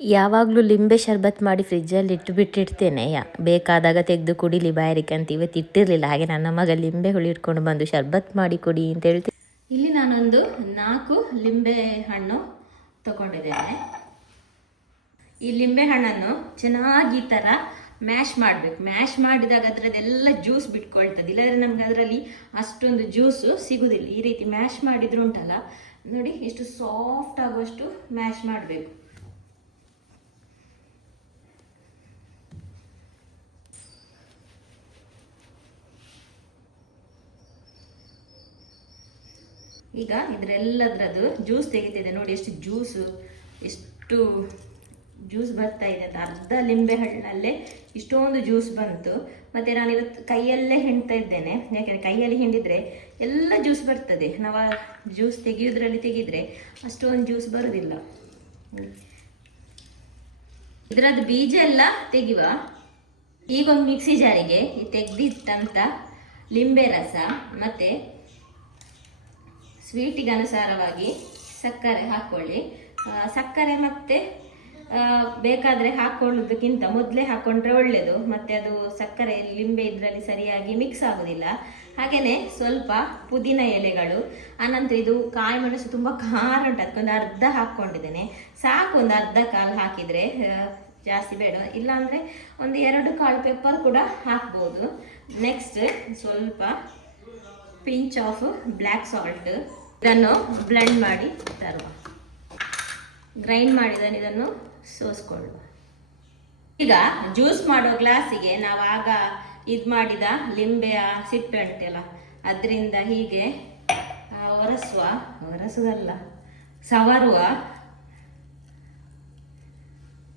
ಯಾವಾಗಲೂ ಲಿಂಬೆ ಶರ್ಬತ್ ಮಾಡಿ ಫ್ರಿಜ್ಜಲ್ಲಿ ಇಟ್ಟು ಬಿಟ್ಟಿರ್ತೇನೆ ಯಾ, ಬೇಕಾದಾಗ ತೆಗೆದು ಕುಡಿಲಿ ಬಾಯಾರಿಕೆ ಅಂತ ಇವತ್ತು ಇಟ್ಟಿರಲಿಲ್ಲ. ಹಾಗೆ ನನ್ನ ಮಗ ಲಿಂಬೆ ಹುಳಿ ಇಟ್ಕೊಂಡು ಬಂದು ಶರ್ಬತ್ ಮಾಡಿ ಕೊಡಿ ಅಂತ ಹೇಳ್ತೀನಿ ಇಲ್ಲಿ ನಾನೊಂದು ನಾಲ್ಕು ಲಿಂಬೆ ಹಣ್ಣು ತಗೊಂಡಿದ್ದೇನೆ. ಈ ಲಿಂಬೆ ಹಣ್ಣನ್ನು ಚೆನ್ನಾಗಿ ಈ ಥರ ಮ್ಯಾಶ್ ಮಾಡಬೇಕು. ಮ್ಯಾಶ್ ಮಾಡಿದಾಗ ಅದರದ್ದೆಲ್ಲ ಜ್ಯೂಸ್ ಬಿಟ್ಕೊಳ್ತದೆ. ಇಲ್ಲಾಂದರೆ ನಮ್ಗೆ ಅದರಲ್ಲಿ ಅಷ್ಟೊಂದು ಜ್ಯೂಸು ಸಿಗುದಿಲ್ಲ. ಈ ರೀತಿ ಮ್ಯಾಶ್ ಮಾಡಿದ್ರು ಉಂಟಲ್ಲ, ನೋಡಿ ಎಷ್ಟು ಸಾಫ್ಟ್ ಆಗುವಷ್ಟು ಮ್ಯಾಶ್ ಮಾಡಬೇಕು. ಈಗ ಇದರೆಲ್ಲದ್ರದ್ದು ಜ್ಯೂಸ್ ತೆಗಿತಿದೆ ನೋಡಿ ಎಷ್ಟು ಜ್ಯೂಸು ಎಷ್ಟು ಜ್ಯೂಸ್ ಬರ್ತಾ ಇದೆ ಅಂತ. ಅರ್ಧ ಲಿಂಬೆ ಹಣ್ಣಲ್ಲೇ ಇಷ್ಟೊಂದು ಜ್ಯೂಸ್ ಬಂತು. ಮತ್ತು ನಾನು ಇವತ್ತು ಕೈಯಲ್ಲೇ ಹಿಂಡ್ತಾ ಇದ್ದೇನೆ. ಯಾಕೆಂದರೆ ಕೈಯಲ್ಲಿ ಹಿಂಡಿದರೆ ಎಲ್ಲ ಜ್ಯೂಸ್ ಬರ್ತದೆ. ನಾವು ಜ್ಯೂಸ್ ತೆಗೆಯೋದ್ರಲ್ಲಿ ತೆಗೆದ್ರೆ ಅಷ್ಟೊಂದು ಜ್ಯೂಸ್ ಬರೋದಿಲ್ಲ. ಇದರದ್ದು ಬೀಜ ಎಲ್ಲ ತೆಗಿವ. ಈಗ ಒಂದು ಮಿಕ್ಸಿ ಜಾರಿಗೆ ತೆಗೆದಿಟ್ಟಂಥ ಲಿಂಬೆ ರಸ, ಮತ್ತು ಸ್ವೀಟಿಗೆ ಅನುಸಾರವಾಗಿ ಸಕ್ಕರೆ ಹಾಕ್ಕೊಳ್ಳಿ ಸಕ್ಕರೆ ಮತ್ತೆ ಬೇಕಾದರೆ ಹಾಕ್ಕೊಳ್ಳೋದಕ್ಕಿಂತ ಮೊದಲೇ ಹಾಕ್ಕೊಂಡ್ರೆ ಒಳ್ಳೆಯದು ಮತ್ತೆ ಅದು ಸಕ್ಕರೆ ಲಿಂಬೆ ಇದರಲ್ಲಿ ಸರಿಯಾಗಿ ಮಿಕ್ಸ್ ಆಗೋದಿಲ್ಲ. ಹಾಗೆಯೇ ಸ್ವಲ್ಪ ಪುದೀನ ಎಲೆಗಳು ಆನಂತರ ಇದು ಕಾಯಿ ಮೆಣಸು ತುಂಬ ಖಾರ ಉಂಟು, ಅದಕ್ಕೊಂದು ಅರ್ಧ ಹಾಕ್ಕೊಂಡಿದ್ದೇನೆ. ಸಾಕು, ಒಂದು ಅರ್ಧ ಕಾಲು ಹಾಕಿದರೆ ಜಾಸ್ತಿ ಬೇಡ. ಇಲ್ಲಾಂದರೆ ಒಂದು ಎರಡು ಕಾಳು ಪೆಪ್ಪರ್ ಕೂಡ ಹಾಕ್ಬೋದು. ನೆಕ್ಸ್ಟ್ ಸ್ವಲ್ಪ ಪಿಂಚ್ ಆಫ್ ಬ್ಲ್ಯಾಕ್ ಸಾಲ್ಟ್. ಇದನ್ನು ಬ್ಲೆಂಡ್ ಮಾಡಿ ತರುವ. ಗ್ರೈಂಡ್ ಮಾಡಿದನ್ನು ಇದನ್ನು ಸೋಸ್ಕೊಳ್ಳುವ. ಈಗ ಜ್ಯೂಸ್ ಮಾಡೋ ಗ್ಲಾಸಿಗೆ ನಾವು ಆಗ ಇದು ಮಾಡಿದ ಲಿಂಬೆಯ ಸಿಪ್ಪೆ ಅಂತೆಲ್ಲ ಅದರಿಂದ ಹೀಗೆ ಒರೆಸುವ ಒರೆಸುವುದಲ್ಲ ಸವರುವ.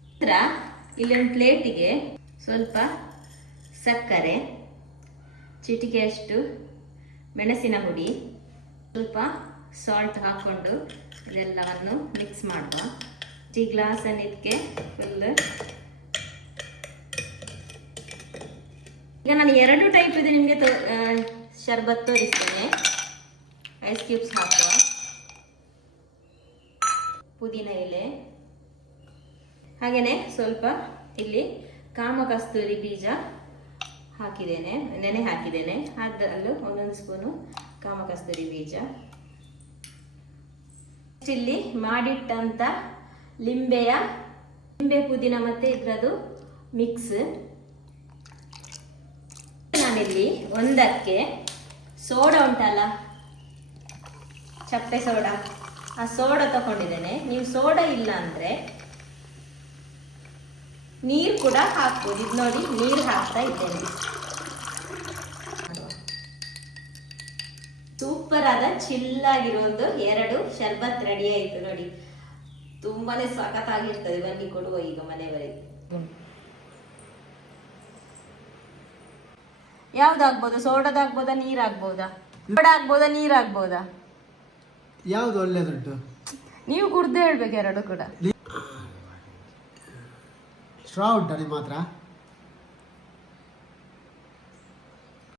ನಂತರ ಇಲ್ಲಿ ಒಂದು ಪ್ಲೇಟಿಗೆ ಸ್ವಲ್ಪ ಸಕ್ಕರೆ, ಚಿಟಿಕೆಯಷ್ಟು, ಮೆಣಸಿನ ಹುಡಿ ಸ್ವಲ್ಪ ಸಾಲ್ಟ್ ಹಾಕ್ಕೊಂಡು ಇದೆಲ್ಲವನ್ನು ಮಿಕ್ಸ್ ಮಾಡುವ ಈ ಗ್ಲಾಸ್ ಇದಕ್ಕೆ ಫುಲ್ ಈಗ ನಾನು ಎರಡು ಟೈಪ್ ಇದೆ ನಿಮಗೆ ಶರ್ಬತ್ ತೋರಿಸ್ತೇನೆ. ಐಸ್ ಕ್ಯೂಬ್ಸ್ ಹಾಕುವ ಪುದೀನ ಎಲೆ. ಹಾಗೆಯೇ ಸ್ವಲ್ಪ ಇಲ್ಲಿ ಕಾಮ ಕಸ್ತೂರಿ ಬೀಜ ಹಾಕಿದ್ದೇನೆ, ನೆನೆ ಹಾಕಿದ್ದೇನೆ. ಅದರಲ್ಲೂ ಒಂದೊಂದು ಸ್ಪೂನು ಕಾಮ ಕಸ್ತೂರಿ ಬೀಜ ಇಲ್ಲಿ ಮಾಡಿಟ್ಟಂತ ಲಿಂಬೆಯ, ಲಿಂಬೆ ಪುದೀನ ಮತ್ತೆ ಇದ್ರದ್ದು ಮಿಕ್ಸ್ ನಾನಿಲ್ಲಿ ಒಂದಕ್ಕೆ ಸೋಡಾ ಉಂಟಲ್ಲ, ಚಪ್ಪೆ ಸೋಡಾ. ಆ ಸೋಡಾ ತಗೊಂಡಿದ್ದೇನೆ. ನೀವು ಸೋಡಾ ಇಲ್ಲ ಅಂದ್ರೆ ನೀರು ಕೂಡ ಹಾಕ್ಬೋದು. ಇದು ನೋಡಿ ನೀರು ಹಾಕ್ತಾ ಇದ್ದೇನೆ. ಸೂಪರ್ ಆದ ಒಂದು ಎರಡು ಶರ್ಬತ್ ರೆಡಿ ಆಯ್ತು ನೋಡಿ. ತುಂಬಾನೇ ಸಖತ್ತಾಗಿರ್ತದೆ. ಬನ್ನಿ ಕೊಡುವ ಈಗ ಮನೆಯವರೆಗೆ ಯಾವ್ದಾಗ್ಬೋದು? ಸೋಡಾದಾಗ್ಬೋದಾ ನೀರಾಗ್ಬೋದಾ? ಸೋಡ ಆಗ್ಬೋದಾ ನೀರಾಗ್ಬೋದಾ? ಯಾವ್ದು ಒಳ್ಳೇದುಂಟು? ನೀವು ಕುಡ್ದೇ ಹೇಳ್ಬೇಕು ಎರಡು ಕೂಡ. ಸ್ಟ್ರಾ ಉಂಟಾ ನಿಮ್ಮ ಹತ್ರ